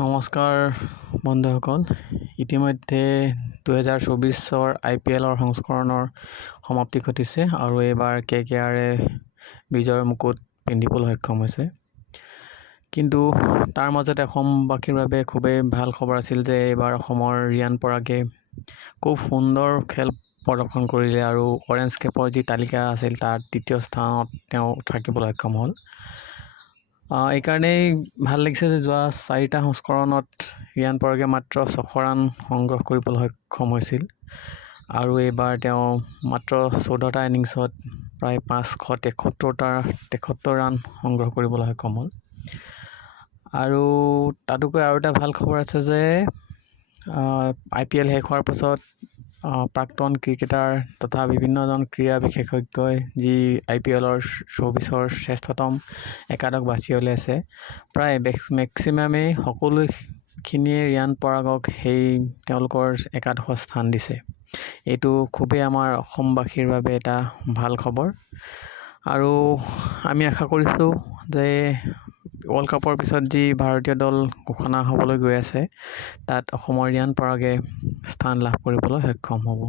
নমস্কাৰ বন্ধুসকল। ইতিমধ্যে 2024 IPLৰ সংস্কৰণৰ সমাপ্তি ঘটিছে আৰু এইবাৰ KKRে বিজয়ৰ মুকুট পিন্ধিবলৈ সক্ষম হৈছে। কিন্তু তাৰ মাজতে অসমবাসীৰ বাবে খুবেই ভাল খবৰ আছিল যে এইবাৰ অসমৰ ৰিয়ান পৰাগে খুব সুন্দৰ খেল প্ৰদৰ্শন কৰিলে আৰু অৰেঞ্জ কেপৰ যি তালিকা আছিল তাৰ তৃতীয় স্থানত তেওঁ থাকিবলৈ সক্ষম হ'ল। এইকাৰণেই ভাল লাগিছে যে যোৱা 4টা সংস্কৰণত ৰিয়ান পৰাগে মাত্ৰ 6 ৰান সংগ্ৰহ কৰিবলৈ সক্ষম হৈছিল আৰু এইবাৰ তেওঁ মাত্ৰ 14টা ইনিংছত প্ৰায় 573 ৰান সংগ্ৰহ কৰিবলৈ সক্ষম হ'ল। আৰু তাতোকৈ আৰু এটা ভাল খবৰ আছে যে IPL শেষ হোৱাৰ পাছত প্ৰাক্তন ক্ৰিকেটাৰ তথা বিভিন্নজন ক্ৰীড়া বিশেষজ্ঞই যি IPLৰ 24ৰ শ্ৰেষ্ঠতম একাদশ বাছি উলিয়াইছে, প্ৰায় মেক্সিমামেই সকলোখিনিয়ে ৰিয়ান পৰাগক সেই তেওঁলোকৰ একাদশত স্থান দিছে। এইটো খুবেই আমাৰ অসমবাসীৰ বাবে এটা ভাল খবৰ আৰু আমি আশা কৰিছোঁ যে ৱৰ্ল্ড কাপৰ পিছত যি ভাৰতীয় দল ঘোষণা হ'বলৈ গৈ আছে তাত অসমৰ ৰিয়ান পৰাগে স্থান লাভ কৰিবলৈ সক্ষম হ'ব।